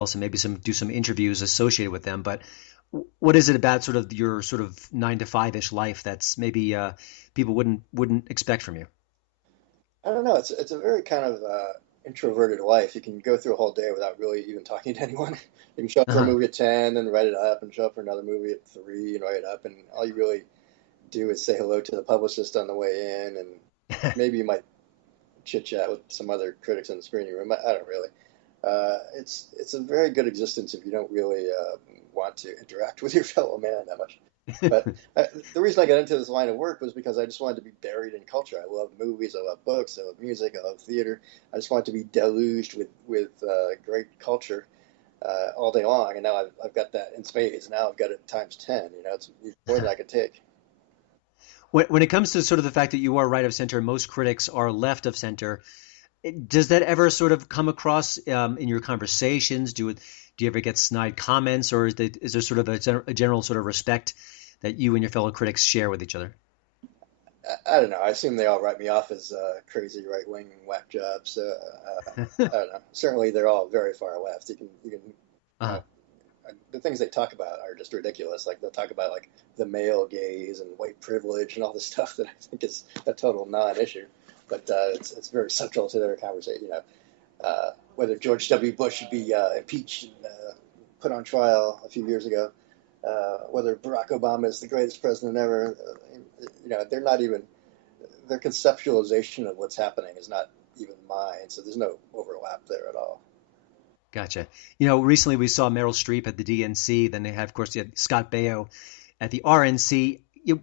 also maybe do some interviews associated with them. But what is it about sort of your sort of 9 to 5 ish life that's maybe people wouldn't expect from you? I don't know. It's a very kind of introverted life. You can go through a whole day without really even talking to anyone. You can show up for a Uh-huh. movie at 10 and write it up, and show up for another movie at 3 and write it up, and all you really do is say hello to the publicist on the way in, and maybe you might chit chat with some other critics in the screening room. I don't really. It's a very good existence if you don't really want to interact with your fellow man that much. But the reason I got into this line of work was because I just wanted to be buried in culture. I love movies, I love books, I love music, I love theater. I just wanted to be deluged with great culture all day long. And now I've got that in spades. Now I've got it times 10. You know, it's more than I could take. When it comes to sort of the fact that you are right of center, most critics are left of center. Does that ever sort of come across in your conversations? Do you ever get snide comments, or is there sort of a general sort of respect that you and your fellow critics share with each other? I don't know. I assume they all write me off as crazy right wing whack jobs. I don't know. Certainly, they're all very far left. You can uh, Uh-huh. the things they talk about are just ridiculous. Like they'll talk about like the male gaze and white privilege and all this stuff that I think is a total non-issue, but it's very central to their conversation. You know, whether George W. Bush should be impeached and put on trial a few years ago, whether Barack Obama is the greatest president ever. You know, they're not even their conceptualization of what's happening is not even mine. So there's no overlap there at all. Gotcha. Recently we saw Meryl Streep at the DNC. Then they had, of course, you had Scott Baio at the RNC.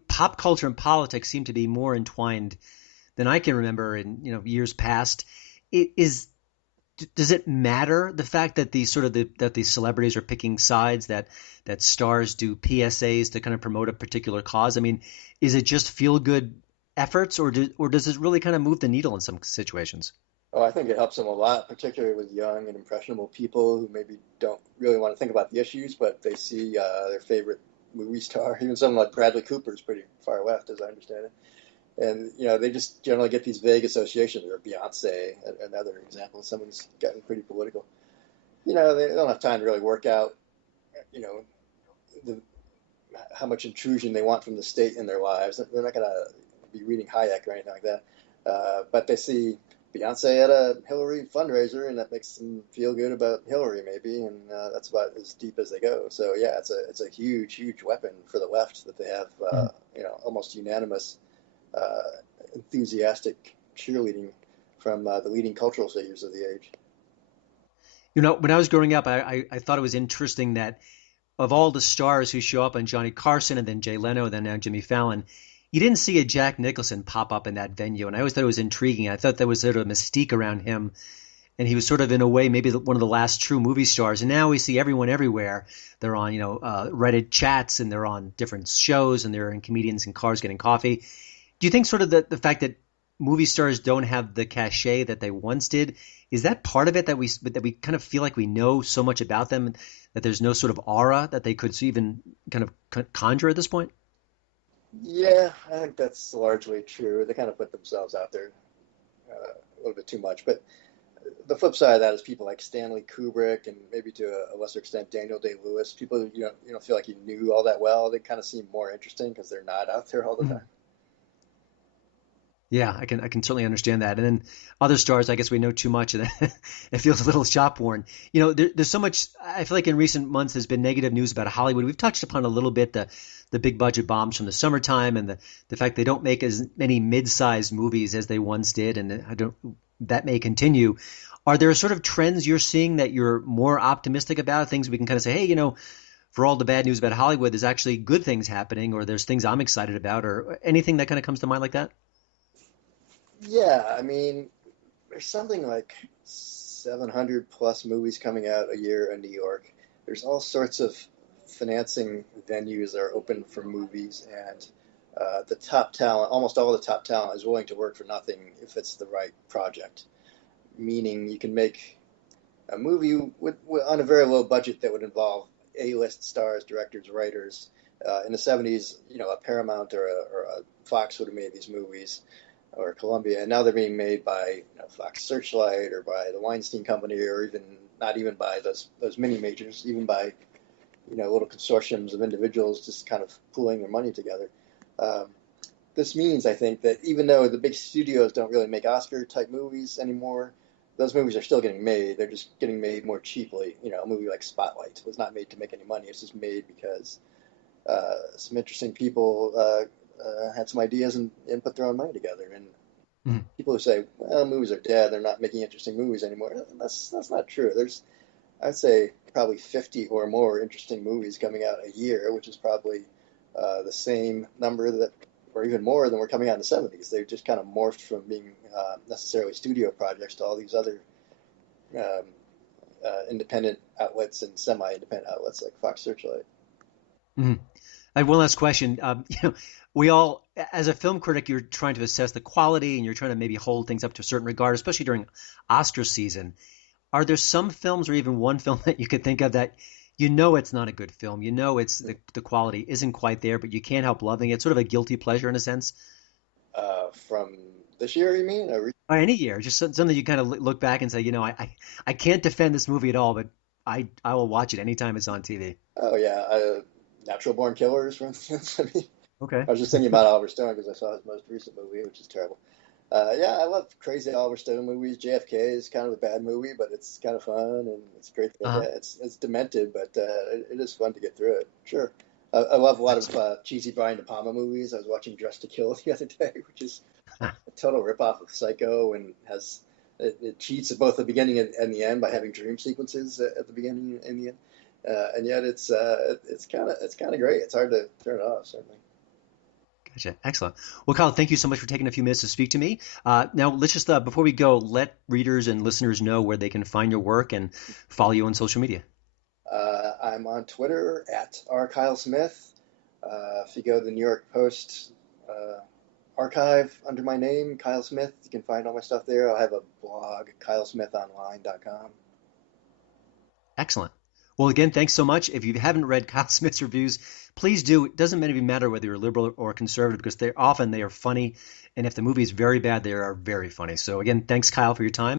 Pop culture and politics seem to be more entwined than I can remember in years past. It is Does it matter the fact that that these celebrities are picking sides, that stars do PSAs to kind of promote a particular cause? I mean, is it just feel good efforts, or does it really kind of move the needle in some situations? Oh, I think it helps them a lot, particularly with young and impressionable people who maybe don't really want to think about the issues, but they see their favorite movie star. Even someone like Bradley Cooper is pretty far left, as I understand it. And you know, they just generally get these vague associations. Or Beyonce, another example. Someone's gotten pretty political. You know, they don't have time to really work out. You know, the, how much intrusion they want from the state in their lives. They're not going to be reading Hayek or anything like that. But they see Beyonce at a Hillary fundraiser, and that makes them feel good about Hillary, maybe, and that's about as deep as they go. So yeah, it's a huge weapon for the left that they have. Mhm. You know, almost unanimous, enthusiastic cheerleading from the leading cultural figures of the age. When I was growing up, I thought it was interesting that of all the stars who show up on Johnny Carson and then Jay Leno and then now Jimmy Fallon, you didn't see a Jack Nicholson pop up in that venue, and I always thought it was intriguing. I thought there was sort of a mystique around him, and he was sort of in a way maybe one of the last true movie stars. And now we see everyone everywhere. They're on Reddit chats, and they're on different shows, and they're in comedians in cars getting coffee. Do you think sort of the fact that movie stars don't have the cachet that they once did, is that part of it, that we kind of feel like we know so much about them that there's no sort of aura that they could even kind of conjure at this point? Yeah, I think that's largely true. They kind of put themselves out there a little bit too much. But the flip side of that is people like Stanley Kubrick and maybe to a lesser extent Daniel Day-Lewis. People you don't feel like you knew all that well. They kind of seem more interesting because they're not out there all the time. Yeah, I can certainly understand that. And then other stars, I guess we know too much, and it feels a little shop worn. There's so much. I feel like in recent months there's been negative news about Hollywood. We've touched upon a little bit the big budget bombs from the summertime, and the fact they don't make as many mid-sized movies as they once did, and I don't that may continue. Are there sort of trends you're seeing that you're more optimistic about? Things we can kind of say, hey, for all the bad news about Hollywood, there's actually good things happening, or there's things I'm excited about, or anything that kind of comes to mind like that? Yeah, I mean, there's something like 700 plus movies coming out a year in New York. There's all sorts of financing venues that are open for movies, and the top talent, almost all the top talent, is willing to work for nothing if it's the right project. Meaning, you can make a movie on a very low budget that would involve A-list stars, directors, writers. In the 70s, you know, a Paramount or a Fox would have made these movies, or Columbia, and now they're being made by Fox Searchlight or by the Weinstein Company or even not even by those mini majors, even by little consortiums of individuals just kind of pooling their money together. Um, this means, I think, that even though the big studios don't really make Oscar type movies anymore, those movies are still getting made. They're just getting made more cheaply. A movie like Spotlight was not made to make any money. It's just made because some interesting people had some ideas and put their own money together. And Mhm. people who say, "Well, movies are dead. They're not making interesting movies anymore." That's not true. There's, I'd say, probably 50 or more interesting movies coming out a year, which is probably the same number that, or even more than were coming out in the 70s. They just kind of morphed from being necessarily studio projects to all these other um, independent outlets and semi-independent outlets like Fox Searchlight. Mhm. I have one last question. We all, as a film critic, you're trying to assess the quality and you're trying to maybe hold things up to a certain regard, especially during Oscar season. Are there some films or even one film that you could think of that it's not a good film? It's the quality isn't quite there, but you can't help loving it. Sort of a guilty pleasure in a sense. From this year, you mean? Or any year, just something you kind of look back and say, I can't defend this movie at all, but I will watch it anytime it's on TV. Oh yeah, Natural Born Killers, for instance. I mean, Okay. I was just thinking about Oliver Stone because I saw his most recent movie, which is terrible. Yeah, I love crazy Oliver Stone movies. JFK is kind of a bad movie, but it's kind of fun and it's great to look Uh-huh. at. It's demented, but it is fun to get through it. Sure. I love a lot of Excellent. cheesy Brian De Palma movies. I was watching Dressed to Kill the other day, which is a total ripoff of Psycho and has it cheats at both the beginning and the end by having dream sequences at the beginning and the end. And yet it's kind of great. It's hard to turn it off, certainly. Gotcha. Excellent. Well, Kyle, thank you so much for taking a few minutes to speak to me. Now, let's just, before we go, let readers and listeners know where they can find your work and follow you on social media. I'm on Twitter at @RKyleSmith. If you go to the New York Post archive under my name, Kyle Smith, you can find all my stuff there. I'll have a blog, KyleSmithOnline.com. Excellent. Well, again, thanks so much. If you haven't read Kyle Smith's reviews, please do. It doesn't maybe matter whether you're liberal or conservative because they are funny. And if the movie is very bad, they are very funny. So again, thanks, Kyle, for your time.